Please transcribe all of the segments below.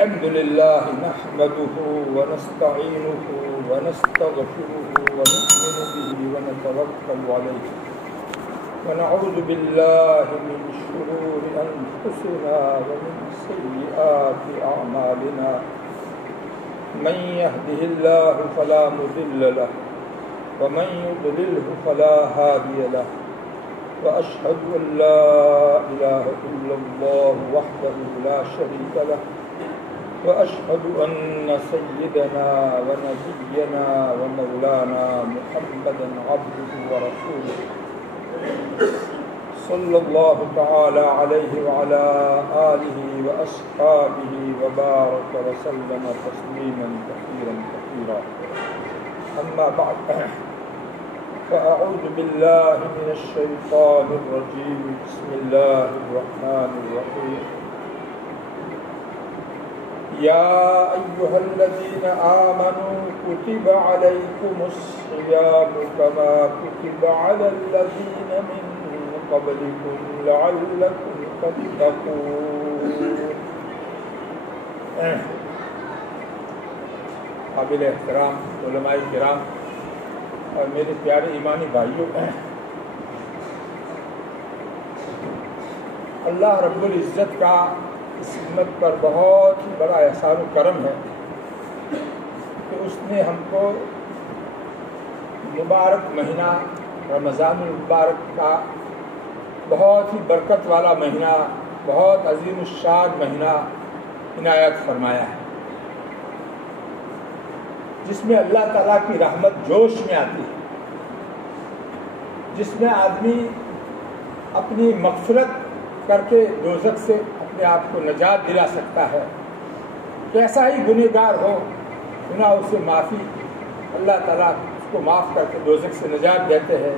الحمد لله نحمده ونستعينه ونستغفره ونؤمن به ونتوكل عليه ونعوذ بالله من شرور أنفسنا ومن سيئات أعمالنا من يهده الله فلا مضل له ومن يضلله فلا هادي له وأشهد أن لا إله إلا الله وحده لا شريك له وأشهد أن سيدنا ونبينا ومولانا محمدا عبده ورسوله صلى الله تعالى عليه وعلى آله وأصحابه وبارك وسلم تسليما كثيرا كثيرا أما بعد فأعوذ بالله من الشيطان الرجيم بسم الله الرحمن الرحيم يا أيها الذين آمنوا كتب عليكم الصيام كما كتب على الذين من قبلكم لعلكم تتقون. قابل احترام علماء کرام اور میرے پیارے ایمانی بھائیوں، اللہ رب العزت کا اس امت پر بہت ہی بڑا احسان و کرم ہے کہ اس نے ہم کو مبارک مہینہ رمضان المبارک کا بہت ہی برکت والا مہینہ، بہت عظیم الشان مہینہ عنایت فرمایا ہے، جس میں اللہ تعالیٰ کی رحمت جوش میں آتی ہے، جس میں آدمی اپنی مغفرت کر کے دوزخ سے اپنے آپ کو نجات دلا سکتا ہے. کیسا ہی گنہگار ہو، گناہوں سے معافی، اللہ تعالیٰ اس کو معاف کر کے دوزخ سے نجات دیتے ہیں،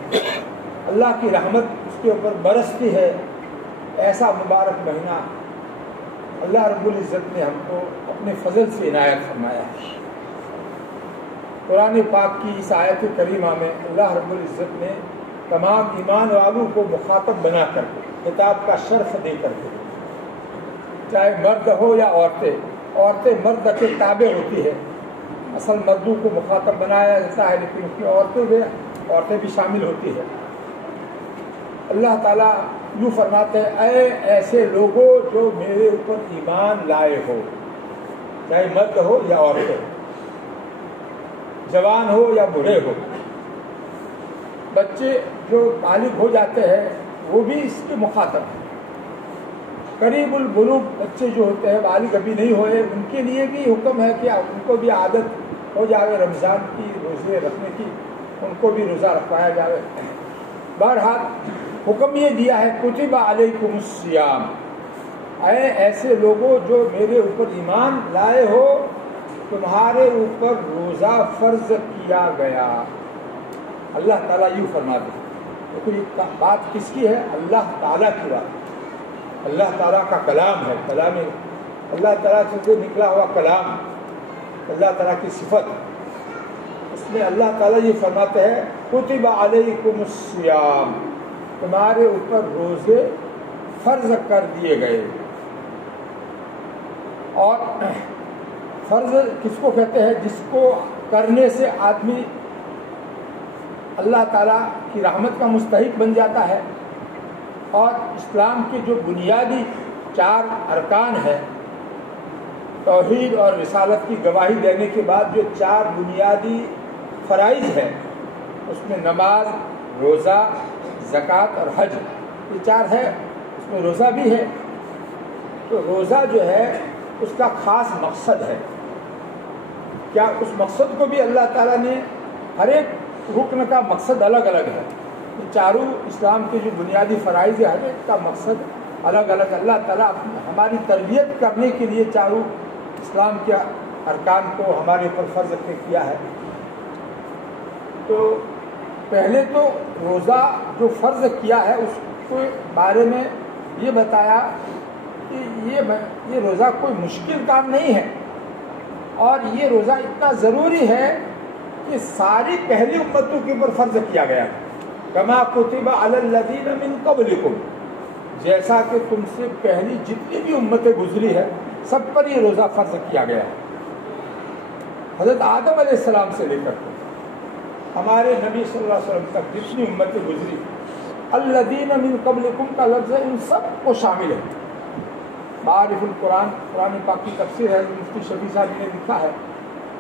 اللہ کی رحمت اس کے اوپر برستی ہے. ایسا مبارک مہینہ اللہ رب العزت نے ہم کو اپنے فضل سے عنایت فرمایا ہے. قرآن پاک کی اس آیت کریمہ میں اللہ رب العزت نے تمام ایمان والوں کو مخاطب بنا کر کے خطاب کا شرف دے کر کے، چاہے مرد ہو یا عورتیں مرد کے تابع ہوتی ہے، اصل مردوں کو مخاطب بنایا جاتا ہے لیکن اس میں عورتیں بھی شامل ہوتی ہے. اللہ تعالیٰ یوں فرماتے ہیں، اے ایسے لوگوں جو میرے اوپر ایمان لائے ہو، چاہے مرد ہو یا عورتیں، جوان ہو یا بوڑھے ہو، بچے جو بالغ ہو جاتے ہیں وہ بھی اس کے مخاطب ہیں. قریب البلوغ بچے جو ہوتے ہیں، بالغ ابھی نہیں ہوئے، ان کے لیے بھی حکم ہے کہ ان کو بھی عادت ہو جائے رمضان کی روزے رکھنے کی، ان کو بھی روزہ رکھوایا جائے. بہرحال حکم یہ دیا ہے، کتب علیکم الصیام، اے ایسے لوگوں جو میرے اوپر ایمان لائے ہو، تمہارے اوپر روزہ فرض کیا گیا. اللہ تعالیٰ یوں فرماتے ہیں. دیکھو یہ بات کس کی ہے؟ اللہ تعالیٰ کی بات. اللہ تعالیٰ کا کلام ہے، کلام اللہ تعالیٰ سے جو نکلا ہوا کلام، اللہ تعالیٰ کی صفت. اس میں اللہ تعالیٰ یہ فرماتے ہیں، کتب علیکم الصیام، تمہارے اوپر روزے فرض کر دیے گئے. اور فرض کس کو کہتے ہیں؟ جس کو کرنے سے آدمی اللہ تعالیٰ کی رحمت کا مستحق بن جاتا ہے. اور اسلام کے جو بنیادی 4 ارکان ہیں، توحید اور رسالت کی گواہی دینے کے بعد جو 4 بنیادی فرائض ہیں، اس میں نماز، روزہ، زکوٰۃ اور حج، یہ 4 ہے. اس میں روزہ بھی ہے. تو روزہ جو ہے اس کا خاص مقصد ہے. کیا اس مقصد کو بھی اللہ تعالیٰ نے، ہر ایک رکن کا مقصد الگ الگ ہے. یہ 4 اسلام کے جو بنیادی فرائض ہے، ہر ایک کا مقصد الگ الگ. اللہ تعالیٰ ہماری تربیت کرنے کے لیے 4 اسلام کے ارکان کو ہمارے اوپر فرض کیا ہے. تو پہلے تو روزہ جو فرض کیا ہے اس کے بارے میں یہ بتایا کہ یہ روزہ کوئی مشکل کام نہیں ہے، اور یہ روزہ اتنا ضروری ہے کہ ساری پہلی امتوں کے اوپر فرض کیا گیا ہے. کما کتب علی الذین من قبلکم، جیسا کہ تم سے پہلی جتنی بھی امتیں گزری ہے سب پر یہ روزہ فرض کیا گیا ہے. حضرت آدم علیہ السلام سے لے کر ہمارے نبی صلی اللہ علیہ وسلم تک جتنی امتیں گزری، الذین من قبلکم کا لفظ ان سب کو شامل ہے. معارف القرآن، قرآن پاک کی تفسیر ہے، مفتی شفیع صاحب نے لکھا ہے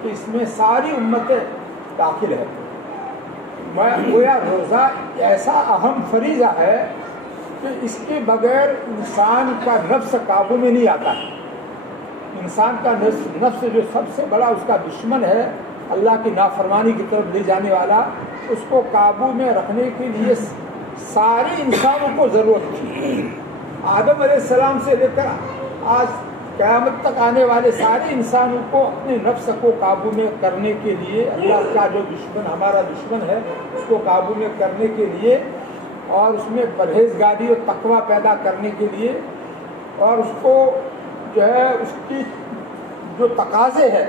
کہ اس میں ساری امتیں داخل ہے. گویا روزہ ایسا اہم فریضہ ہے کہ اس کے بغیر انسان کا نفس قابو میں نہیں آتا ہے. انسان کا نفس جو سب سے بڑا اس کا دشمن ہے، اللہ کی نافرمانی کی طرف لے جانے والا، اس کو قابو میں رکھنے کے لیے سارے انسانوں کو ضرورت تھی. آدم علیہ السلام سے لے کر آج قیامت تک آنے والے سارے انسانوں کو اپنے نفس کو قابو میں کرنے کے لیے، اللہ کا جو دشمن ہمارا دشمن ہے اس کو قابو میں کرنے کے لیے، اور اس میں پرہیزگاری اور تقویٰ پیدا کرنے کے لیے، اور اس کو جو ہے اس کی جو تقاضے ہے،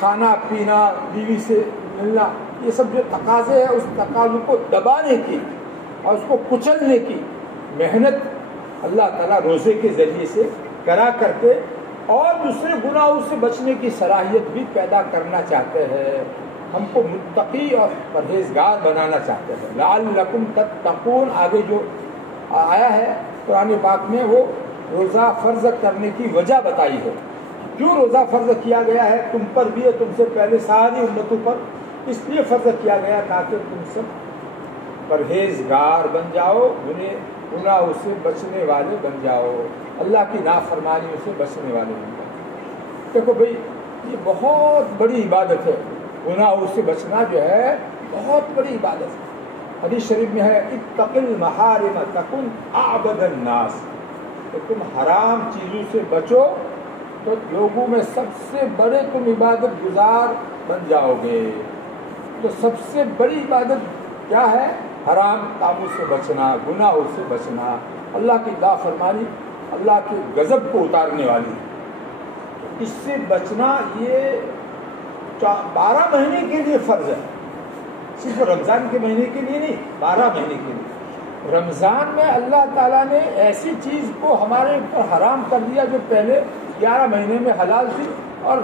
کھانا پینا، بیوی سے ملنا، یہ سب جو تقاضے ہیں اس تقاضوں کو دبانے کی اور اس کو کچلنے کی محنت اللہ تعالیٰ روزے کے ذریعے سے کرا کرتے، اور دوسرے گناہوں سے بچنے کی صلاحیت بھی پیدا کرنا چاہتے ہیں. ہم کو متقی اور پرہیزگار بنانا چاہتے ہیں. لعلکم تتقون آگے جو آیا ہے قرآن پاک میں، وہ روزہ فرض کرنے کی وجہ بتائی ہے. کیوں روزہ فرض کیا گیا ہے تم پر بھی اور تم سے پہلے ساری امتوں پر؟ اس لیے فرض کیا گیا تاکہ تم سب پرہیزگار بن جاؤ، گناہوں سے بچنے والے بن جاؤ، اللہ کی نافرمانیوں سے بچنے والے بن جاؤ. دیکھو بھائی، یہ بہت بڑی عبادت ہے. گناہوں سے بچنا جو ہے بہت بڑی عبادت ہے. حدیث شریف میں ہے اتق المحارم تکن اعبد الناس، کہ تم حرام چیزوں سے بچو تو لوگوں میں سب سے بڑے تم عبادت گزار بن جاؤ گے. تو سب سے بڑی عبادت کیا ہے؟ حرام کاموں سے بچنا، گناہوں سے بچنا، اللہ کی نافرمانی، اللہ کے غضب کو اتارنے والی. اس سے بچنا یہ 12 مہینے کے لیے فرض ہے، صرف رمضان کے مہینے کے لیے نہیں، 12 مہینے کے لیے. رمضان میں اللہ تعالیٰ نے ایسی چیز کو ہمارے اوپر حرام کر دیا جو پہلے 11 مہینے میں حلال تھی، اور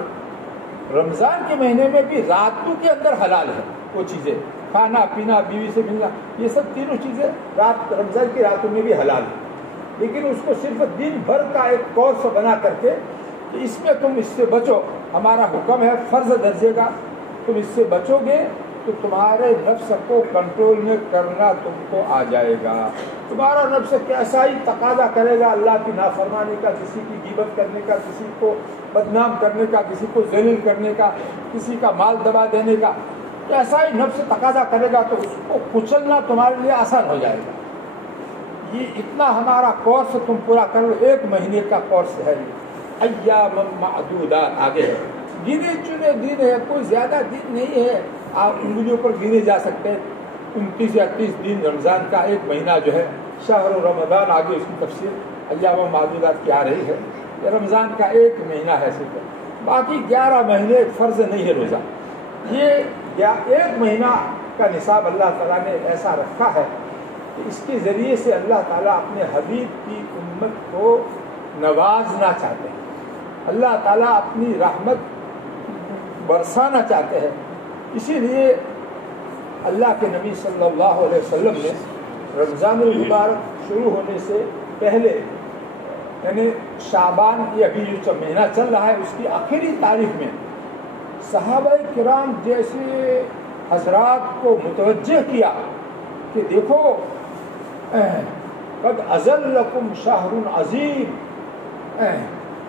رمضان کے مہینے میں بھی راتوں کے اندر حلال ہے. وہ چیزیں کھانا پینا، بیوی سے ملنا، یہ سب تینوں چیزیں رمضان کی راتوں میں بھی حلال ہے. لیکن اس کو صرف دن بھر کا ایک کورس بنا کر کے کہ اس میں تم اس سے بچو، ہمارا حکم ہے فرض درجے کا، تم اس سے بچو گے تو تمہارے نفس کو کنٹرول میں کرنا تم کو آ جائے گا. تمہارا نفس کیسا ہی تقاضا کرے گا اللہ کی نافرمانی کا، کسی کی غیبت کرنے کا، کسی کو بدنام کرنے کا، کسی کو ذلیل کرنے کا، کسی کا مال دبا دینے کا، کیسا ہی نفس تقاضا کرے گا تو اس کو کچلنا تمہارے لیے آسان ہو جائے گا. یہ اتنا ہمارا کورس تم پورا کر لو، 1 مہینے کا کورس ہے. ایام معدودات آگے ہے، گنے چنے دن ہے، کوئی زیادہ دن نہیں ہے. آپ انگلیوں پر گنے جا سکتے ہیں 29 یا 30 دن رمضان کا 1 مہینہ جو ہے شہر رمضان. آگے اس کی تفسیر ایام معدودات کی آ رہی ہے. یہ رمضان کا 1 مہینہ ہے صرف، باقی 11 مہینے فرض نہیں ہے روزہ. یہ 1 مہینہ کا نصاب اللہ تعالیٰ نے ایسا رکھا ہے کہ اس کے ذریعے سے اللہ تعالیٰ اپنے حبیب کی امت کو نوازنا چاہتے ہیں. اللہ تعالیٰ اپنی رحمت برسانا چاہتے ہیں. اسی لیے اللہ کے نبی صلی اللہ علیہ وسلم نے رمضان المبارک شروع ہونے سے پہلے، یعنی شعبان کی ابھی جو مہینہ چل رہا ہے اس کی آخری تاریخ میں صحابہ کرام جیسے حضرات کو متوجہ کیا کہ دیکھو قد اذلکم شہر عظیم،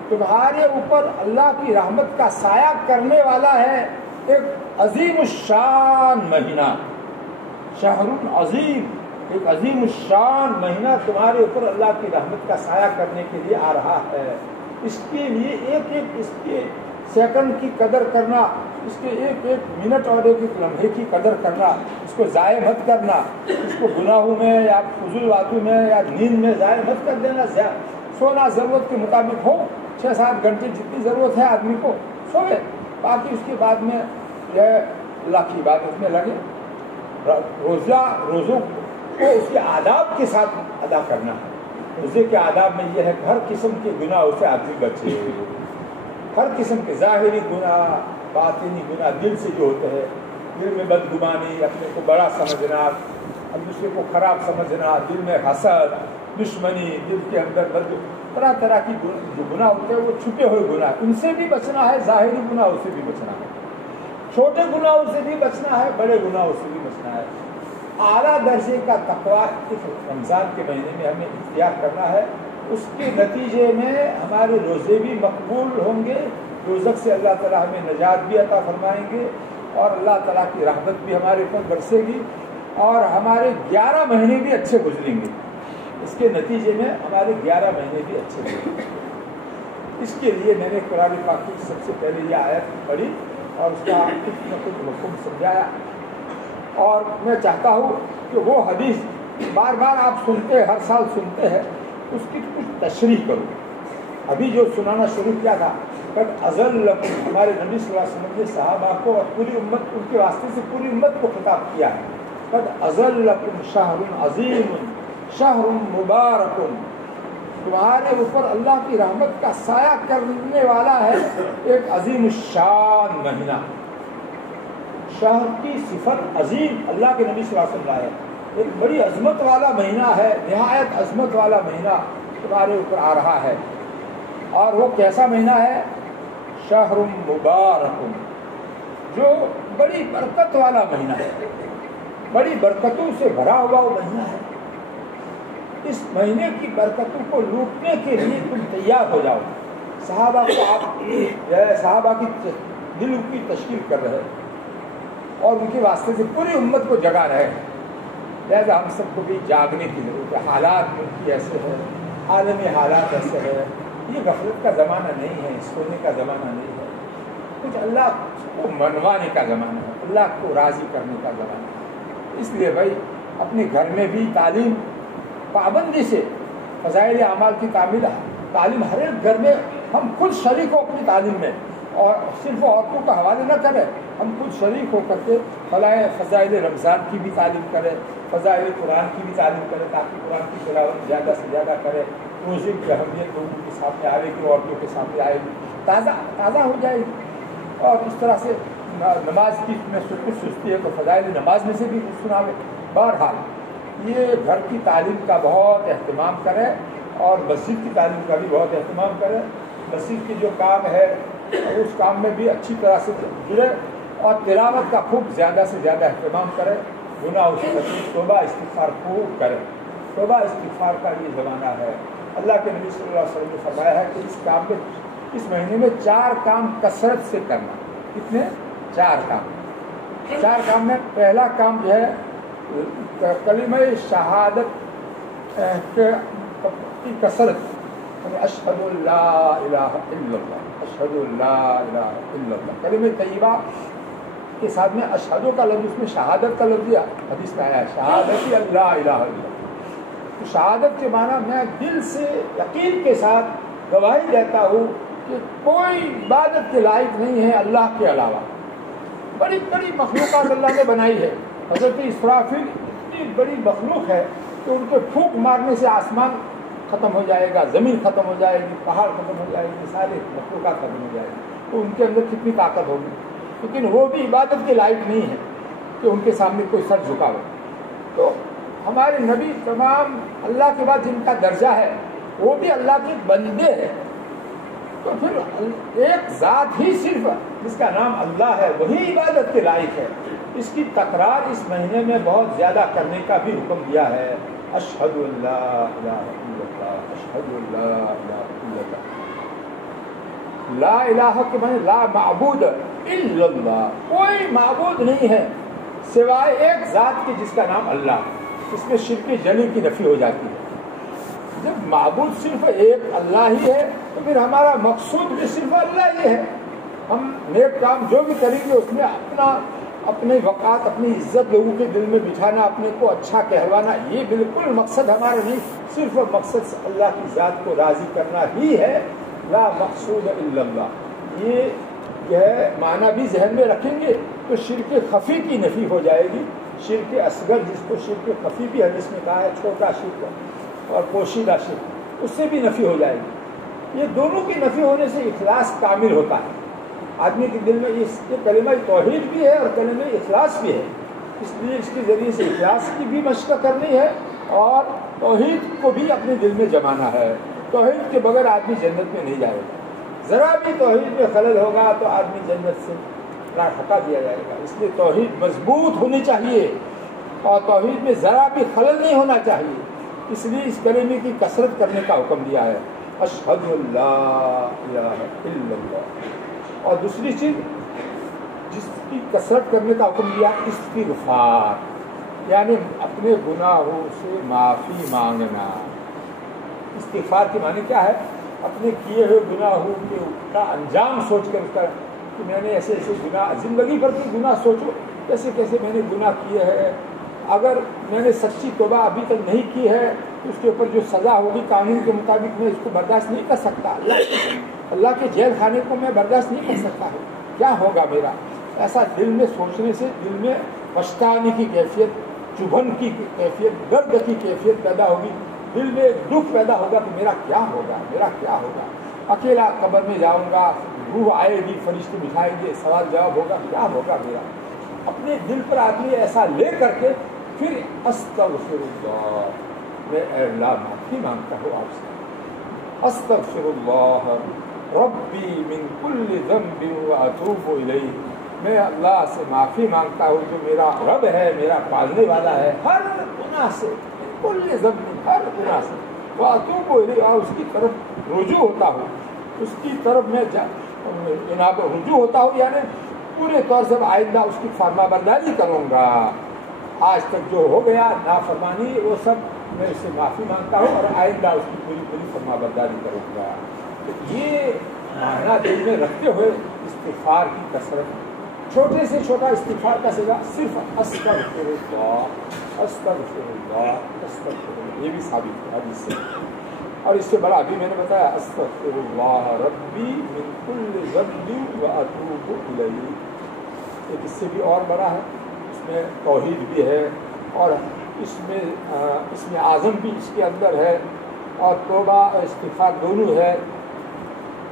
تمہارے اوپر اللہ کی رحمت کا سایہ کرنے والا ہے ایک عظیم الشان مہینہ. شہر عظیم، ایک عظیم الشان مہینہ تمہارے اوپر اللہ کی رحمت کا سایہ کرنے کے لیے آ رہا ہے. اس کے لیے ایک ایک اس کے سیکنڈ کی قدر کرنا، اس کے ایک ایک منٹ اور ایک ایک لمحے کی قدر کرنا، اس کو ضائع مت کرنا، اس کو گناہوں میں یا فضول باتوں میں یا نیند میں ضائع مت کر دینا. سونا ضرورت کے مطابق ہو، 6-7 گھنٹے جتنی ضرورت ہے آدمی کو سوئے، باقی اس کے بعد میں یہ اللہ کی عبادت میں لگے. روزوں کو اس کے آداب کے ساتھ ادا کرنا ہے. روزے کے آداب میں یہ ہے کہ ہر قسم کے گناہوں سے آدمی بچے. ہر قسم کے ظاہری گناہ، باطنی گناہ، دل سے جو ہوتے ہیں، دل میں بدگمانی، اپنے کو بڑا سمجھنا، دوسرے کو خراب سمجھنا، دل میں حسد، دشمنی، دل کے اندر طرح طرح کی جو گناہ ہوتے ہیں وہ چھپے ہوئے گناہ، ان سے بھی بچنا ہے، ظاہری گناہوں سے بھی بچنا ہے، چھوٹے گناہوں سے بھی بچنا ہے، بڑے گناہوں سے بھی بچنا ہے۔ اعلیٰ درجے کا تقویٰ اس رمضان کے مہینے میں ہمیں اختیار کرنا ہے، اس کے نتیجے میں ہمارے روزے بھی مقبول ہوں گے، دوزخ سے اللہ تعالیٰ ہمیں نجات بھی عطا فرمائیں گے، اور اللہ تعالیٰ کی رحمت بھی ہمارے اوپر برسے گی، اور ہمارے 11 مہینے بھی اچھے گزریں گے۔ اس کے نتیجے میں ہمارے 11 مہینے بھی اچھے گزریں گے۔ اس کے لیے میں نے قرآن پاک کی سب سے پہلے یہ آیت پڑھی اور اس کا کچھ نہ کچھ حکم سمجھایا، اور میں چاہتا ہوں کہ وہ حدیث بار بار آپ سنتے، ہر سال سنتے ہیں، اس کی کچھ تشریح کروں۔ ابھی جو سنانا شروع کیا تھا، قد اضلکم، ہمارے نبی صلی اللہ علیہ وسلم نے صحابہ کو اور پوری امت، ان کے واسطے سے پوری امت کو خطاب کیا ہے، قد اضلکم شہر عظیم شہر مبارک، تمہارے اوپر اللہ کی رحمت کا سایہ کرنے والا ہے ایک عظیم الشان مہینہ۔ شہر کی صفت عظیم، اللہ کے نبی صلی اللہ علیہ وسلم لائے، ایک بڑی عظمت والا مہینہ ہے، نہایت عظمت والا مہینہ تمہارے اوپر آ رہا ہے۔ اور وہ کیسا مہینہ ہے؟ شہر مبارک، جو بڑی برکت والا مہینہ ہے، بڑی برکتوں سے بھرا ہوا وہ مہینہ ہے۔ اس مہینے کی برکتوں کو لوٹنے کے لیے تم تیار ہو جاؤ۔ صحابہ کو آپ صحابہ کی دل کی تشکیل کر رہے اور ان کے واسطے سے پوری امت کو جگا رہے ہیں، لہذا ہم سب کو بھی جاگنے کی ضرورت ہے۔ حالات ملک کی ایسے ہیں، عالمی حالات ایسے ہیں، یہ غفلت کا زمانہ نہیں ہے، سونے کا زمانہ نہیں ہے، کچھ اللہ کو منوانے کا زمانہ ہے، اللہ کو راضی کرنے کا زمانہ ہے۔ اس لیے بھائی اپنے گھر میں بھی تعلیم پابندی سے، فضائل اعمال کی تعلیم ہر ایک گھر میں، ہم خود شریک ہو اپنی تعلیم میں، اور صرف عورتوں کا حوالے نہ کریں، ہم خود شریک ہو کر کے فضائل رمضان کی بھی تعلیم کریں، فضائل قرآن کی بھی تعلیم کریں، تاکہ قرآن کی تلاوت زیادہ سے زیادہ کریں، روزے کی اہمیت لوگوں کے سامنے آئے گی، عورتوں کے سامنے آئے گی، تازہ ہو جائے گی۔ اور اس طرح سے نماز کی میں کچھ سستی ہے تو فضائل نماز میں سے بھی کچھ سناوے۔ بہرحال یہ گھر کی تعلیم کا بہت اہتمام کریں، اور مسجد کی تعلیم کا بھی بہت اہتمام کریں۔ مسجد کی جو کام ہے اس کام میں بھی اچھی طرح سے جڑے، اور تلاوت کا خوب زیادہ سے زیادہ اہتمام کریں، گناہوں سے بچیں، توبہ استغفار خوب کریں۔ توبہ استغفار کا یہ زمانہ ہے۔ اللہ کے نبی صلی اللہ علیہ وسلم نے فرمایا ہے کہ اس کام میں، اس مہینے میں 4 کام کثرت سے کرنا۔ کتنے؟ 4 کام۔ 4 کام میں پہلا کام جو ہے کلمہ شہادت کی کثرت، اشہد لا الہ الا اللہ، اشہد لا الہ الا اللہ، کلمہ طیبہ کے ساتھ میں اشہدو کا لفظ، اس میں شہادت کا لفظ حدیث میں آیا ہے، شہادت اللہ الہ الا اللہ۔ تو شہادت کے معنی میں دل سے یقین کے ساتھ گواہی دیتا ہوں کہ کوئی عبادت کے لائق نہیں ہے اللہ کے علاوہ۔ بڑی بڑی مخلوقات اللہ نے بنائی ہے، حضرت اسرافیل اتنی بڑی مخلوق ہے کہ ان کے پھونک مارنے سے آسمان ختم ہو جائے گا، زمین ختم ہو جائے گی، پہاڑ ختم ہو جائے گی، سارے مخلوقات ختم ہو جائے گی، تو ان کے اندر کتنی طاقت ہوگی، لیکن وہ بھی عبادت کے لائق نہیں ہے کہ ان کے سامنے کوئی سر جھکاوے۔ تو ہمارے نبی تمام اللہ کے بعد جن کا درجہ ہے وہ بھی اللہ کے بندے ہیں، تو پھر ایک ذات ہی صرف جس کا نام اللہ ہے وہی عبادت کے لائق ہے۔ اس کی تکرار اس مہینے میں بہت زیادہ کرنے کا بھی حکم دیا ہے۔ اشہد لا الہ الا اللہ، اشہد لا الہ الا اللہ۔ لا الہ کے معنی لا معبود الا اللہ، کوئی معبود نہیں ہے سوائے ایک ذات کے جس کا نام اللہ۔ اس میں شرک جلی کی نفی ہو جاتی ہے۔ جب معبود صرف ایک اللہ ہی ہے تو پھر ہمارا مقصود بھی صرف اللہ ہی ہے۔ ہم نیک کام جو بھی کریں گے اس میں اپنے وقات، اپنی عزت لوگوں کے دل میں بٹھانا، اپنے کو اچھا کہلوانا، یہ بالکل مقصد ہمارا نہیں، صرف مقصد اللہ کی ذات کو راضی کرنا ہی ہے۔ لا مقصود الا اللہ، یہ جو ہے معنی بھی ذہن میں رکھیں گے تو شرک خفی کی نفی ہو جائے گی۔ شرک اصغر جس کو شرک خفی بھی حدیث میں کہا ہے، چھوٹا شرک اور پوشیدہ شرک، اس سے بھی نفی ہو جائے گی۔ یہ دونوں کی نفی ہونے سے اخلاص کامل ہوتا ہے. آدمی کے دل میں یہ کلمہ توحید بھی ہے اور کلمہ اخلاص بھی ہے. اس لیے اس کے ذریعے سے اخلاص کی بھی مشق کرنی ہے اور توحید کو بھی اپنے دل میں جمانا ہے. توحید کے بغیر آدمی جنت میں نہیں جائے گا. ذرا بھی توحید میں خلل ہوگا تو آدمی جنت سے ہٹا دیا جائے گا. اس لیے توحید مضبوط ہونی چاہیے اور توحید میں ذرا بھی خلل نہیں ہونا چاہیے. اس لیے اس کلمے کی کثرت کرنے کا حکم دیا ہے. اشہد لا الہ الا اللہ. اور دوسری چیز جس کی کثرت کرنے کا حکم دیا استغفار، یعنی اپنے گناہوں سے معافی مانگنا. استغفار کی معنی کیا ہے؟ اپنے کیے ہوئے گناہوں کا انجام سوچ کر اس کا کہ میں نے ایسے ایسے گناہ زندگی بھر کے گناہ سوچو کیسے کیسے میں نے گناہ کیے ہیں. اگر میں نے سچی توبہ ابھی تک نہیں کی ہے تو اس کے اوپر جو سزا ہوگی قانون کے مطابق میں اس کو برداشت نہیں کر سکتا. اللہ کے جیل خانے کو میں برداشت نہیں کر سکتا ہے. کیا ہوگا میرا؟ ایسا دل میں سوچنے سے دل میں پچھتانے کی کیفیت، چبھن کی کیفیت، درد کی کیفیت پیدا ہوگی. دل میں دکھ پیدا ہوگا کہ میرا کیا ہوگا، میرا کیا ہوگا. اکیلا قبر میں جاؤں گا، روح آئے گی، فرشتے بٹھائیں گے، سوال جواب ہوگا، کیا ہوگا میرا. اپنے دل پر آدمی ایسا لے کر کے پھر استغفر اللہ، میں اے اللہ معافی مانگتا ہوں آپ سے. استغفر اللہ ربی من کل ذنب واتوب الیہ. میں اللہ سے معافی مانگتا ہوں جو میرا رب ہے، میرا پالنے والا ہے، ہر گناہ سے، کل ذنب، ہر گناہ سے. واتوب الیہ، اور اس کی طرف رجوع ہوتا ہوں، اس کی طرف میں جناب رجوع ہوتا ہوں، یعنی پورے طور سے آئندہ اس کی فرما برداری کروں گا. آج تک جو ہو گیا نافرمانی وہ سب میں اس سے معافی مانگتا ہوں اور آئندہ اس کی پوری پوری فرما برداری کروں گا. یہ معنی دل میں رکھتے ہوئے استغفار کی کثرت، چھوٹے سے چھوٹا استغفار کا سزا صرف استغفر اللہ، استغفر اللہ، استغفر اللہ، یہ بھی ثابت ہے حدیث سے. اور اس سے بڑا ابھی میں نے بتایا استغفر اللہ ربی من کل ذنب واتوب الیہ. ایک اس سے بھی اور بڑا ہے، اس میں توحید بھی ہے اور اس میں اعظم بھی اس کے اندر ہے اور توبہ اور استغفار دونوں ہے.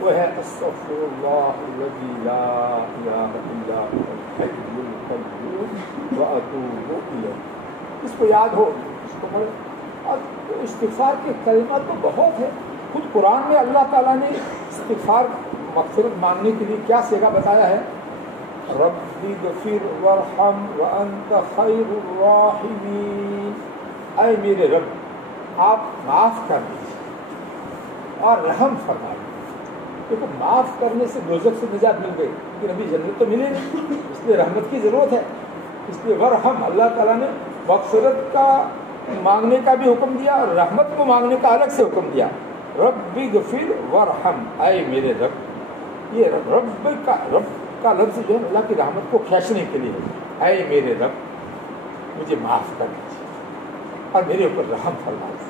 وہ ہے استغفر اللہ الذی لا الہ الا هو الحی القیوم واتوب الیہ. اس کو یاد ہو، اس کو پڑھو. اور استغفار کے کلمات تو بہت ہے. خود قرآن میں اللہ تعالیٰ نے استغفار مغفرت مانگنے کے لیے کیا صیغہ بتایا ہے؟ رب اغفر وارحم وانت خیر الراحمین. اے میرے رب آپ معاف کر دیجیے اور رحم فرمائیے. کیونکہ معاف کرنے سے دوزخ سے نجات مل گئی، لیکن ابھی جنت تو ملے نہیں، اس لیے رحمت کی ضرورت ہے. اس لیے ورحم، اللہ تعالیٰ نے مغفرت کا مانگنے کا بھی حکم دیا اور رحمت کو مانگنے کا الگ سے حکم دیا. رب اغفر وارحم، اے میرے رب. یہ رب کا لفظ جو ہے اللہ کی رحمت کو کھینچنے کے لیے ہے. اے میرے رب مجھے معاف کر دیجیے اور میرے اوپر رحم فرمائیے.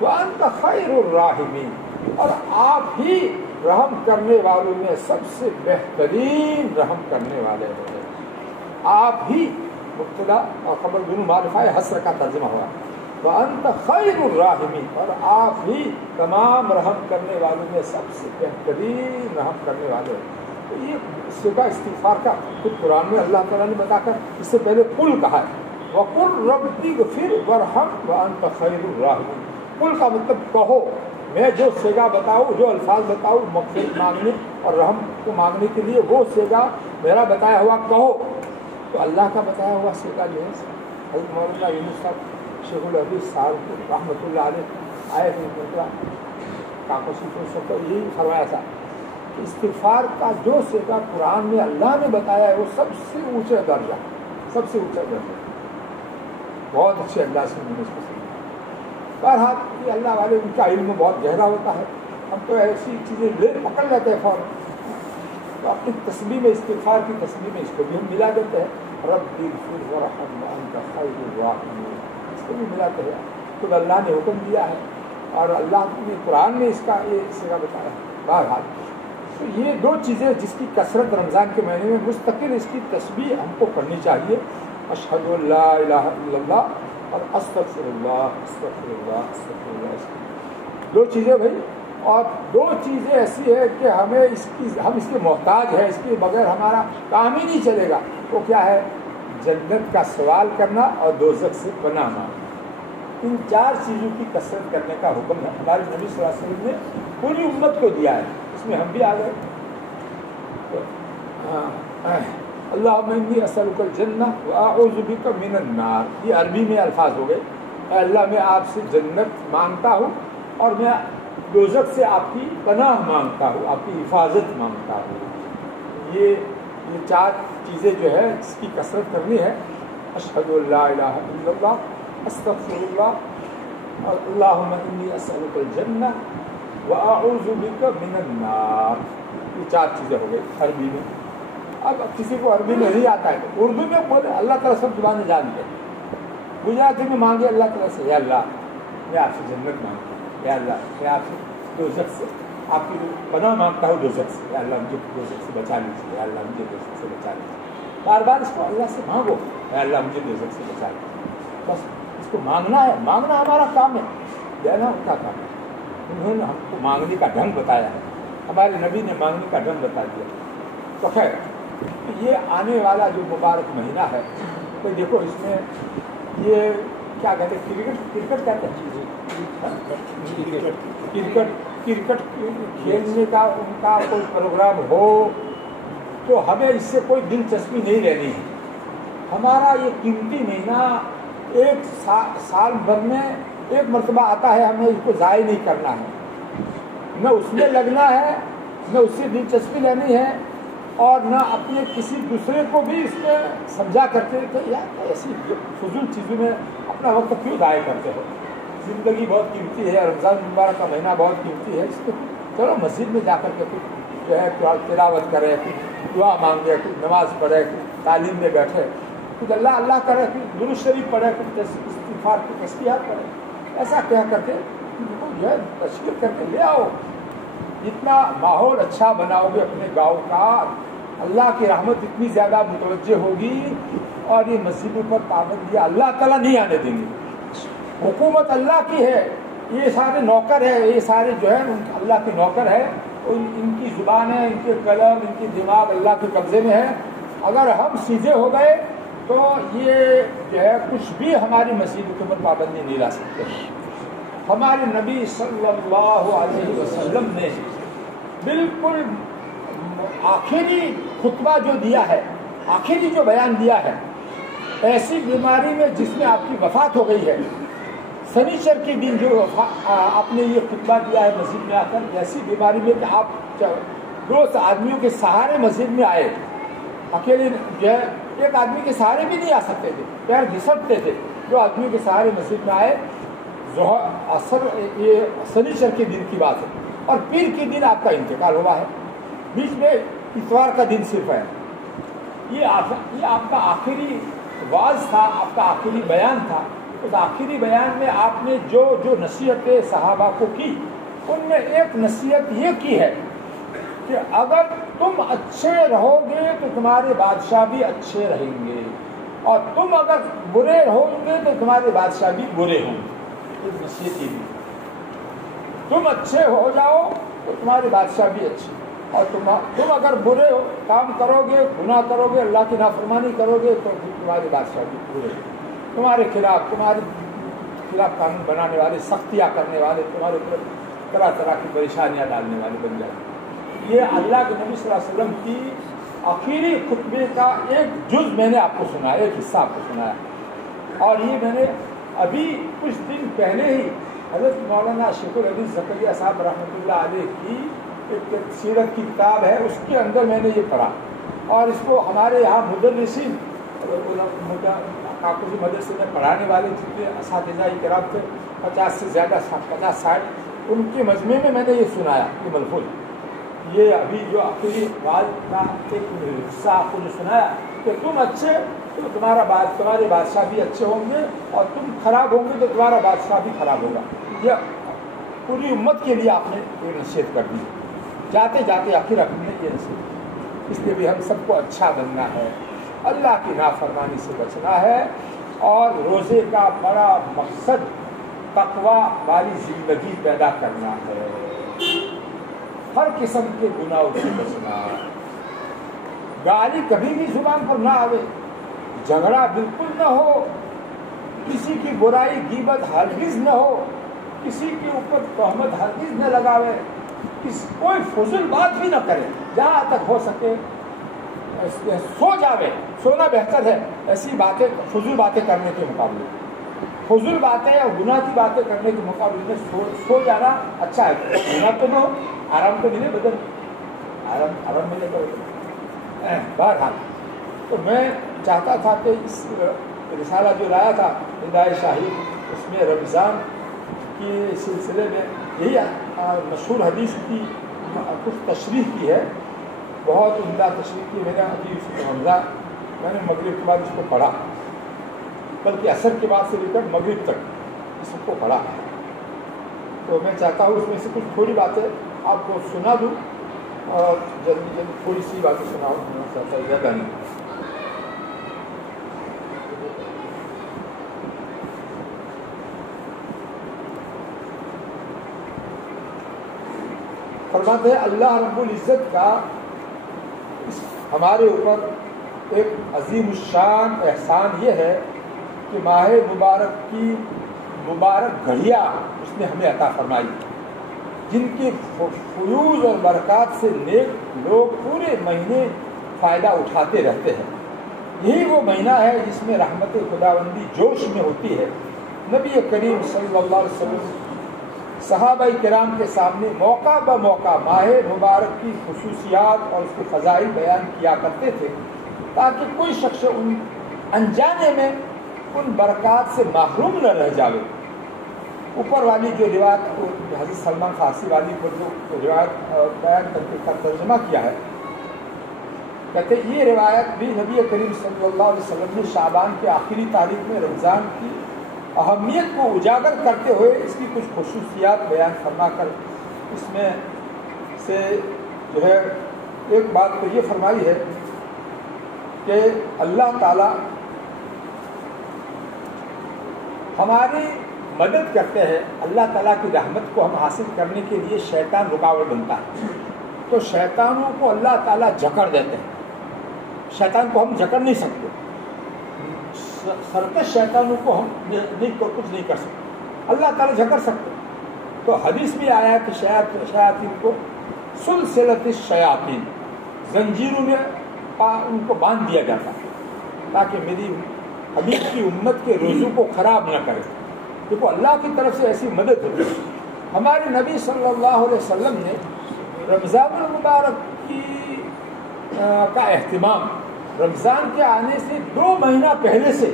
وانت خیر الراحمین، اور آپ ہی رحم کرنے والوں میں سب سے بہترین رحم کرنے والے ہیں. آپ ہی مبتدا اور خبر دونوں معرفہ حسر کا ترجمہ ہوا. وانت خیر الراحمین، اور آپ ہی تمام رحم کرنے والوں میں سب سے بہترین رحم کرنے والے ہیں. تو یہ صیغہ استغفار کا خود قرآن میں اللہ تعالیٰ نے بتا کر اس سے پہلے قل کہا ہے. وقل رب اغفر وارحم وانت خیر الراحمین. قل کا مطلب کہو، میں جو صیغہ بتاؤں، جو الفاظ بتاؤں مغفرت مانگنے اور رحم کو مانگنے کے لیے، وہ صیغہ میرا بتایا ہوا کہو. تو اللہ کا بتایا ہوا صیغہ جو ہے حضرت مولانا یونس صاحب شیخ الحدیث صاحب رحمۃ اللہ علیہ آئے تھے کاکوسی کو یہی فرمایا تھا کہ استغفار کا جو صیغہ قرآن میں اللہ نے بتایا ہے وہ سب سے اونچا درجہ، سب سے اونچا درجہ. بہت اچھے انداز سے میں نے اس کو سمجھا. بہرحال یہ اللہ والے ان کا علم بہت گہرا ہوتا ہے. ہم تو ایسی چیزیں لے پکڑ لیتے ہیں فوراً. تو اپنی تسبیح میں، استغفار کی تسبیح میں اس کو بھی ہم ملا دیتے ہیں. رب اغفر وارحم وانت خیر الراحمین، اس کو بھی ملاتے ہیں. خود اللہ نے حکم دیا ہے اور اللہ نے قرآن میں اس کا یہ صیغہ بتایا ہے. بہرحال تو یہ دو چیزیں جس کی کثرت رمضان کے مہینے میں مستقل اس کی تسبیح ہم کو پڑھنی چاہیے. اشہد ان لا الہ الا اللہ اور استغفر اللہ، استغفر اللہ، استغفر اللہ. دو چیزیں بھائی اور دو چیزیں ایسی ہے کہ ہم اس کے محتاج ہیں، اس کے بغیر ہمارا کام ہی نہیں چلے گا. وہ کیا ہے؟ جنت کا سوال کرنا اور دوزخ سے پناہ مانگنا. ان 4 چیزوں کی کثرت کرنے کا حکم ہے ہمارے نبی صلی اللہ علیہ وسلم نے پوری امت کو دیا ہے. اس میں ہم بھی آ گئے. اللہم انی اسألک الجنہ واعوذ بک من النار. یہ عربی میں الفاظ ہو گئے. اے اللہ میں آپ سے جنت مانگتا ہوں اور میں دوزخ سے آپ کی پناہ مانگتا ہوں، آپ کی حفاظت مانگتا ہوں. یہ 4 چیزیں جو ہے اس کی کثرت کرنی ہے. اشہد ان لا الہ الا اللہ، استغفر اللہ، اللہم انی اسألک الجنہ واعوذ بک من النار. یہ 4 چیزیں ہو گئی عربی میں. اب کسی کو عربی میں نہیں آتا ہے تو اردو میں بولے، اللہ تعالیٰ سب زبانیں جانتے ہیں. گجراتی میں مانگے اللہ تعالیٰ سے، یا اللہ میں آپ سے جنت مانگتا ہوں، یا اللہ میں آپ سے دوزخ سے آپ کی پناہ مانگتا ہوں دوزخ سے، یا اللہ مجھے دوزخ سے بچا لیجیے، یا اللہ مجھے دوزخ سے بچا لیجیے. بار بار اس کو اللہ سے مانگو، یا اللہ مجھے دوزخ سے بچا لیجیے. بس اس کو مانگنا ہے. مانگنا ہمارا کام ہے، دینا ان کا کام ہے. انہوں نے ہم کو مانگنے کا ڈھنگ بتایا ہے، ہمارے نبی نے مانگنے کا ڈھنگ بتا دیا. تو خیر یہ آنے والا جو مبارک مہینہ ہے تو دیکھو اس میں یہ کیا کہتے ہیں، کرکٹ کہتے ہیں، کرکٹ کھیلنے کا ان کا کوئی پروگرام ہو تو ہمیں اس سے کوئی دلچسپی نہیں رہنی ہے. ہمارا یہ قیمتی مہینہ ایک سال بھر میں ایک مرتبہ آتا ہے، ہمیں اس کو ضائع نہیں کرنا ہے. نہ اس میں لگنا ہے، نہ اس سے دلچسپی لینی ہے، اور نہ اپنے کسی دوسرے کو بھی اس میں سمجھا کرتے کہ یار ایسی فضول چیزوں میں اپنا وقت کیوں ضائع کرتے ہو. زندگی بہت قیمتی ہے، رمضان مبارک کا مہینہ بہت قیمتی ہے. اس کو چلو مسجد میں جا کر کے کچھ جو ہے تلاوت کرے، کچھ دعا مانگے، کچھ نماز پڑھے، کچھ تعلیم میں بیٹھے، کچھ اللہ کرے، کچھ درود شریف پڑھے، کچھ استغفار کی تسبیحات پڑھے. ایسا کہہ کر کے جو ہے تشکیل کر کے لے آؤ. جتنا ماحول اچھا بناؤ گے اپنے گاؤں کا، اللہ کی رحمت اتنی زیادہ متوجہ ہوگی. اور یہ مسجدوں پر پابندیاں اللہ تعالیٰ نہیں آنے دیں گے. حکومت اللہ کی ہے، یہ سارے نوکر ہے، یہ سارے جو ہے اللہ کے نوکر ہے. ان کی زبان ہے، ان کے قلم، ان کی دماغ اللہ کے قبضے میں ہے. اگر ہم سیدھے ہو گئے تو یہ جو ہے کچھ بھی ہماری مسجدوں کے اوپر پابندی نہیں لا سکتے. ہمارے نبی صلی اللہ علیہ وسلم نے بالکل آخری خطبہ جو دیا ہے، آخری جو بیان دیا ہے، ایسی بیماری میں جس میں آپ کی وفات ہو گئی ہے، سنیچر کے دن جو آپ نے یہ خطبہ دیا ہے مسجد میں آ کر، ایسی بیماری میں کہ آپ 2 آدمیوں کے سہارے مسجد میں آئے. اکیلے جو ہے ایک آدمی کے سہارے بھی نہیں آ سکتے تھے، پیر گھسٹتے تھے. 2 آدمیوں کے سہارے مسجد میں آئے. اثر یہ سنیچر کے دن کی بات ہے، اور پیر کے دن آپ کا انتقال ہوا ہے. بیچ میں اتوار کا دن صرف ہے. یہ آپ کا آخری واعظ تھا، آپ کا آخری بیان تھا. اس آخری بیان میں آپ نے جو نصیحتیں صحابہ کو کی، ان میں ایک نصیحت یہ کی ہے کہ اگر تم اچھے رہو گے تو تمہارے بادشاہ بھی اچھے رہیں گے، اور تم اگر برے رہو گے تو تمہارے بادشاہ بھی برے ہوں گے. ایک نصیحت یہ بھی، تم اچھے ہو جاؤ تو تمہارے بادشاہ بھی اچھے، اور تم اگر برے کام کرو گے، گناہ کرو گے، اللہ کی نافرمانی کرو گے تو تمہارے بادشاہ بھی برے، تمہارے خلاف قانون بنانے والے، سختیاں کرنے والے، تمہارے اوپر طرح طرح کی پریشانیاں ڈالنے والے بن جائیں. یہ اللہ کے نبی صلی اللہ علیہ وسلم کی آخری خطبے کا ایک جز میں نے آپ کو سنایا، ایک حصہ آپ کو سنایا. اور یہ میں نے ابھی کچھ دن پہلے ہی حضرت مولانا شیخ الحدیث زکریا صاحب رحمۃ اللہ علیہ کی ایک سیرت کی کتاب ہے، اس کے اندر میں نے یہ پڑھا. اور اس کو ہمارے یہاں مدرسین کاکوزی مدرسے میں پڑھانے والے جتنے اساتذہ کرام تھے، 50 سے زیادہ، 50-60، ان کے مجمع میں نے یہ سنایا، یہ ملفوظ. یہ ابھی جو آخری بات کا ایک حصہ آپ کو جو سنایا کہ تم اچھے تو تمہارے بادشاہ بھی اچھے ہوں گے، اور تم خراب ہوں گے تو تمہارا بادشاہ بھی خراب ہوگا. یہ پوری امت کے لیے آپ نے یہ نصیحت کر دی. جاتے جاتے آخر ہم نے یہ نصیحت، اس لیے بھی ہم سب کو اچھا بننا ہے، اللہ کی نافرمانی سے بچنا ہے، اور روزے کا بڑا مقصد تقویٰ والی زندگی پیدا کرنا ہے. ہر قسم کے گناہوں سے بچنا، گالی کبھی بھی زبان پر نہ آوے، جھگڑا بالکل نہ ہو، کسی کی برائی غیبت ہرگز نہ ہو، کسی کے اوپر تہمت ہرگز نہ لگاوے، کوئی فضول بات بھی نہ کرے، جہاں تک ہو سکے سو جاوے، سونا بہتر ہے ایسی باتیں، فضول باتیں کرنے کے مقابلے، فضول باتیں یا گناہ کی باتیں کرنے کے مقابلے میں سو جانا اچھا ہے۔ گناہ تو نہ ہو، آرام تو ملے بدن، آرام ملے گا بہرحال۔ تو میں چاہتا تھا کہ اس رسالہ جو لایا تھا ندائے شاہی، اس میں رمضان کے سلسلے میں یہی مشہور حدیث کی کچھ تشریح کی ہے، بہت عمدہ تشریح کی۔ میں نے ابھی رمضان میں نے مغرب کے بعد اس کو پڑھا، بلکہ عصر کے بعد سے لے کر مغرب تک اس کو پڑھا، تو میں چاہتا ہوں اس میں سے کچھ تھوڑی باتیں آپ کو سنا دوں، اور جلدی جلدی تھوڑی سی باتیں سناؤں چاہتا ہوں، زیادہ نہیں۔ فرماتے ہیں اللہ رب العزت کا ہمارے اوپر ایک عظیم الشان احسان یہ ہے کہ ماہ مبارک کی مبارک گھڑیاں اس نے ہمیں عطا فرمائی، جن کے فیوز اور برکات سے نیک لوگ پورے مہینے فائدہ اٹھاتے رہتے ہیں۔ یہی وہ مہینہ ہے جس میں رحمت خداوندی جوش میں ہوتی ہے۔ نبی کریم صلی اللہ علیہ وسلم صحابہ کرام کے سامنے موقع بہ موقع ماہ مبارک کی خصوصیات اور اس کے فضائل بیان کیا کرتے تھے، تاکہ کوئی شخص ان انجانے میں ان برکات سے محروم نہ رہ جاوے۔ اوپر والی جو روایت حضرت سلمان فارسی والی کو جو روایت بیان کر کے کا ترجمہ کیا ہے، کہتے یہ روایت بھی نبی کریم صلی اللہ علیہ وسلم نے شعبان کے آخری تاریخ میں رمضان کی اہمیت کو اجاگر کرتے ہوئے اس کی کچھ خصوصیات بیان فرما کر اس میں سے جو ہے ایک بات تو یہ فرمائی ہے کہ اللہ تعالیٰ ہماری مدد کرتے ہیں۔ اللہ تعالیٰ کی رحمت کو ہم حاصل کرنے کے لیے شیطان رکاوٹ بنتا ہے، تو شیطانوں کو اللہ تعالیٰ جکڑ دیتے ہیں۔ شیطان کو ہم جکڑ نہیں سکتے، سرکش شیطانوں کو ہم کچھ نہیں کر سکتے، اللہ تعالیٰ جکڑ سکتے۔ تو حدیث میں آیا ہے کہ شیاطین کو سلسلۃ الشیاطین، زنجیروں میں ان کو باندھ دیا جاتا تاکہ میری حبیب کی امت کے روزوں کو خراب نہ کرے۔ دیکھو اللہ کی طرف سے ایسی مدد ہوتی ہے۔ ہمارے نبی صلی اللہ علیہ وسلم نے رمضان المبارک کا اہتمام رمضان کے آنے سے 2 مہینہ پہلے سے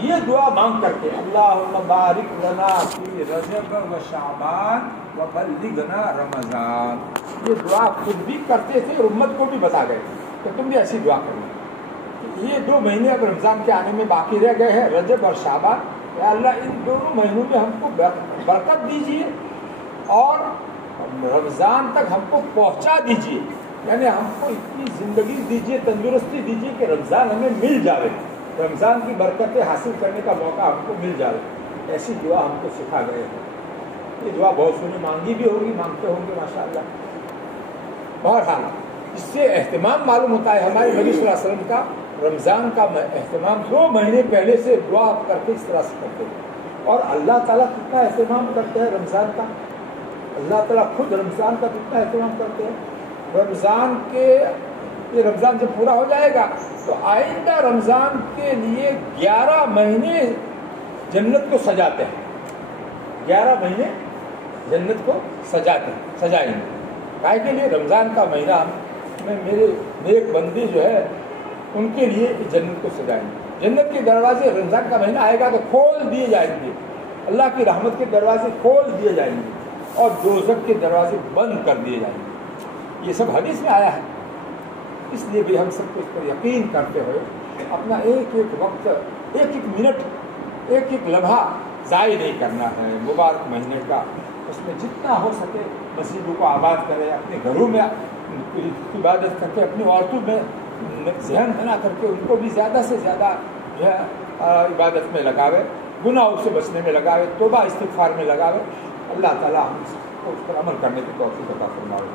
یہ دعا مانگ کر کے اللہم بارک لنا فی رجب و شعبان و بلغنا رمضان، یہ دعا خود بھی کرتے تھے اور امت کو بھی بتا گئے کہ تم بھی ایسی دعا کرو۔ یہ 2 مہینے اب رمضان کے آنے میں باقی رہ گئے ہیں، رجب اور شعبان، یا اللہ ان دونوں مہینوں میں ہم کو برکت دیجیے اور رمضان تک ہم کو پہنچا دیجیے، یعنی ہم کو اتنی زندگی دیجیے، تندرستی دیجیے کہ رمضان ہمیں مل جائے، رمضان کی برکتیں حاصل کرنے کا موقع ہم کو مل جائے۔ ایسی دعا ہم کو سکھا گئے ہیں۔ یہ دعا بہت سنی مانگی بھی ہوگی، مانگتے ہوں گے ماشاءاللہ۔ بہرحال اس سے اہتمام معلوم ہوتا ہے ہمارے نبی صلی اللہ علیہ وسلم کا رمضان کا اہتمام 2 مہینے پہلے سے دعا کر کے اس طرح سے کرتے ہیں۔ اور اللہ تعالیٰ کتنا اہتمام کرتے ہیں رمضان کا، اللہ تعالیٰ خود رمضان کا کتنا اہتمام کرتے ہیں۔ رمضان جب پورا ہو جائے گا تو آئندہ رمضان کے لیے 11 مہینے جنت کو سجاتے ہیں، 11 مہینے جنت کو سجائیں گے۔ کائے کے لیے رمضان کا مہینہ میں میرے نیک بندے جو ہے ان کے لیے جنت کو سجائیں گے۔ جنت کے دروازے رمضان کا مہینہ آئے گا تو کھول دیے جائیں گے، اللہ کی رحمت کے دروازے کھول دیے جائیں گے اور دوزخ کے دروازے بند کر دیے جائیں گے۔ یہ سب حدیث میں آیا ہے۔ اس لیے بھی ہم سب کو اس پر یقین کرتے ہوئے اپنا ایک ایک وقت، ایک ایک منٹ، ایک ایک لمحہ ضائع نہیں کرنا ہے مبارک مہینے کا۔ اس میں جتنا ہو سکے مسجدوں کو آباد کرے، اپنے گھروں میں عبادت کر کے، اپنی عورتوں میں ذہن بنا کر کے ان کو بھی زیادہ سے زیادہ جو ہے عبادت میں لگاوے، گناہوں سے بچنے میں لگاوے، توبہ استغفار میں لگاوے۔ اللہ تعالیٰ ہم کو اس پر عمل کرنے کی توفیق عطا فرمائے۔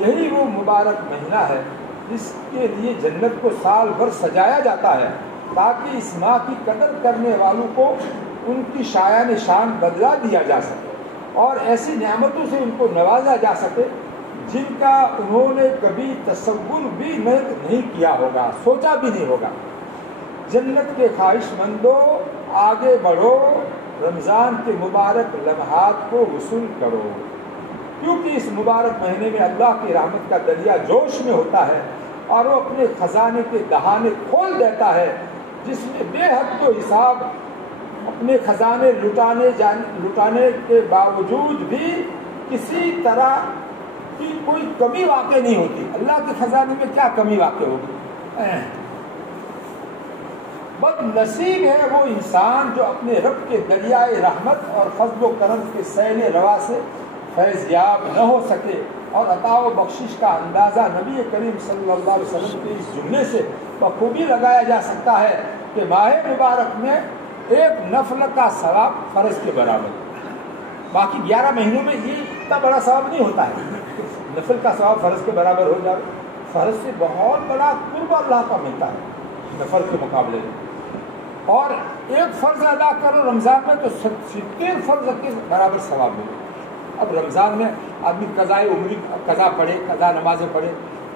یہی وہ مبارک مہینہ ہے جس کے لیے جنت کو سال بھر سجایا جاتا ہے تاکہ اس ماہ کی قدر کرنے والوں کو ان کی شایان شان بدلا دیا جا سکے اور ایسی نعمتوں سے ان کو نوازا جا سکے جن کا انہوں نے کبھی تصور بھی نہیں کیا ہوگا، سوچا بھی نہیں ہوگا۔ جنت کے خواہش مندوں آگے بڑھو، رمضان کے مبارک لمحات کو وصول کرو، کیونکہ اس مبارک مہینے میں اللہ کی رحمت کا دریا جوش میں ہوتا ہے اور وہ اپنے خزانے کے دہانے کھول دیتا ہے جس میں بے حد و حساب اپنے خزانے لٹانے کے باوجود بھی کسی طرح کی کوئی کمی واقع نہیں ہوتی۔ اللہ کے خزانے میں کیا کمی واقع ہوگی؟ بد نصیب ہے وہ انسان جو اپنے رب کے دریائے رحمت اور فضل و کرم کے سیل روا سے فیض یاب نہ ہو سکے۔ اور عطا و بخشش کا اندازہ نبی کریم صلی اللہ علیہ وسلم کے اس جملے سے بخوبی لگایا جا سکتا ہے کہ ماہ مبارک میں ایک نفل کا ثواب فرض کے برابر ہے۔ باقی 11 مہینوں میں یہ اتنا بڑا ثواب نہیں ہوتا ہے، نفل کا ثواب فرض کے برابر ہو جائے، فرض سے بہت بڑا قرب اللہ کا ملتا ہے نفل کے مقابلے میں۔ اور ایک فرض ادا کرو رمضان میں تو 70 فرض کے برابر ثواب ملے۔ اب رمضان میں آدمی قضائے عمری قضا پڑھے، قضا نمازیں پڑھے،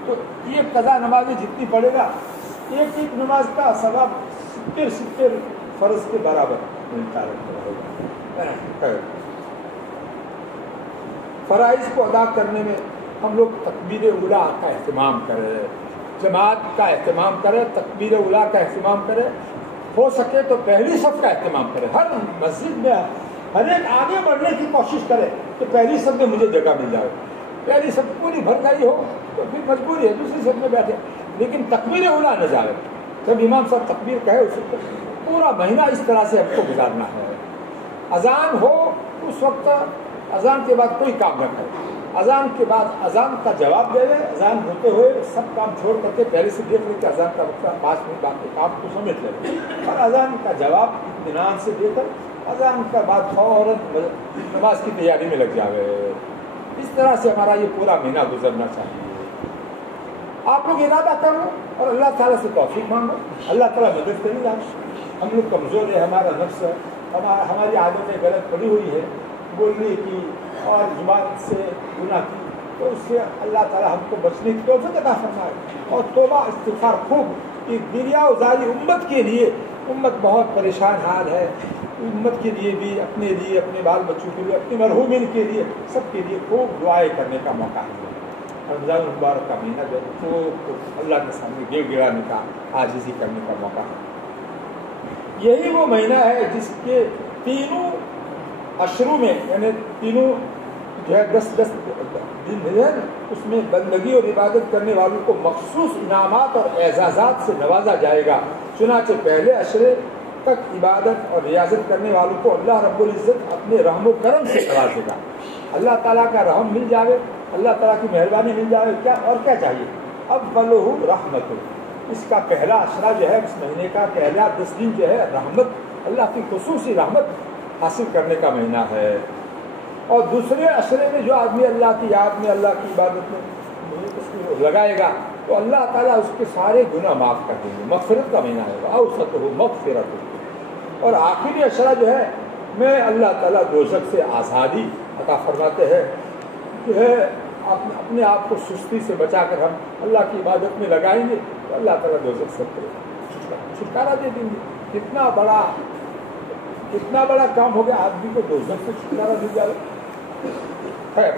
تو یہ قضا نمازیں جتنی پڑھے گا ایک ایک نماز کا ثواب 70 فرض کے برابر ملتا رہے۔ فرائض کو ادا کرنے میں ہم لوگ تکبیر اولیٰ کا اہتمام کریں، جماعت کا اہتمام کریں، تکبیر اولیٰ کا اہتمام کریں، ہو سکے تو پہلی صف کا اہتمام کریں۔ ہر مسجد میں ہر ایک آگے بڑھنے کی کوشش کرے کہ پہلی صف میں مجھے جگہ مل جائے۔ پہلی صف پوری بھر گئی ہو تو پھر مجبوری ہے دوسری صف میں بیٹھے، لیکن تکبیر اولیٰ نہ جائے۔ جب امام صاحب تکبیر کہے اس وقت پورا مہینہ اس طرح سے ہم کو گزارنا ہے۔ اذان ہو اس وقت اذان کے بعد کوئی کام نہ کرے، اذان کے بعد اذان کا جواب دے دے، اذان ہوتے ہوئے سب کام چھوڑ کر کے پہلے سے دیکھ لے کہ اذان کا وقت 5 منٹ باقی کام کو سمجھ لے اور اذان کا جواب اطمینان سے دے کر اذان کا بعد فوراً نماز کی تیاری میں لگ جاوے۔ اس طرح سے ہمارا یہ پورا مہینہ گزرنا چاہیے۔ آپ لوگ ارادہ کرو اور اللہ تعالیٰ سے توفیق مانگو، اللہ تعالیٰ مدد کرے گا۔ ہم لوگ کمزور ہے، ہمارا نفس ہے، ہماری عادتیں غلط پڑی ہوئی ہے بولنے کی اور زبان سے گناہ کی، تو اس سے اللہ تعالیٰ ہم کو بچنے کی توفیق عطا فرمائے۔ اور توبہ استغفار خوب، کہ دریا و زاری امت کے لیے، امت بہت پریشان حال ہے، امت کے لیے بھی، اپنے لیے، اپنے بال بچوں کے لیے، اپنے مرحومین کے لیے، سب کے لیے خوب دعائیں کرنے کا موقع ہے۔ رمضان المبارک کا مہینہ جو ہے تو اللہ کے سامنے گڑ گڑانے کا، عاجزی کرنے کا موقع ہے۔ یہی وہ مہینہ ہے جس کے تینوں اشروں میں، یعنی تینوں جو ہے 10 دن ہے، اس میں بندگی اور عبادت کرنے والوں کو مخصوص انعامات اور اعزازات سے نوازا جائے گا۔ چنانچہ پہلے اشرے تک عبادت اور ریاضت کرنے والوں کو اللہ رب العزت اپنے رحم و کرم سے نوازے گا۔ اللہ تعالیٰ کا رحم مل جائے، اللہ تعالیٰ کی مہربانی مل جائے، کیا اور کیا چاہیے؟ اولہ رحمت، اس کا پہلا اشرہ جو ہے، اس مہینے کا پہلا 10 دن جو ہے رحمت، اللہ کی خصوصی رحمت حاصل کرنے کا مہینہ ہے۔ اور دوسرے اشرے میں جو آدمی اللہ کی یاد میں، اللہ کی عبادت میں اس کو لگائے گا تو اللہ تعالیٰ اس کے سارے گناہ معاف کر دیں گے۔ مغفرت کا مہینہ ہے، اوسط ہو مغفرت۔ اور آخری اشرہ جو ہے میں اللہ تعالیٰ دوزخ سے آزادی عطا فرماتے ہیں، جو ہے اپنے آپ کو سستی سے بچا کر ہم اللہ کی عبادت میں لگائیں گے تو اللہ تعالیٰ دوزخ سے چھٹکارا دے دیں گے۔ کتنا بڑا کام ہو گیا آدمی کو دوزخ سے چھٹکارا دے جائے۔ خیر،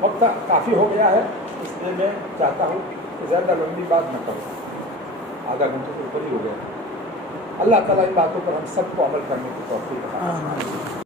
وقت کافی ہو گیا ہے، اس لیے میں چاہتا ہوں کہ زیادہ لمبی بات نہ کروں، آدھا گھنٹے سے اوپر ہی ہو گیا۔ اللہ تعالیٰ ان باتوں پر ہم سب کو عمل کرنے کی توفیق عطا فرمائے۔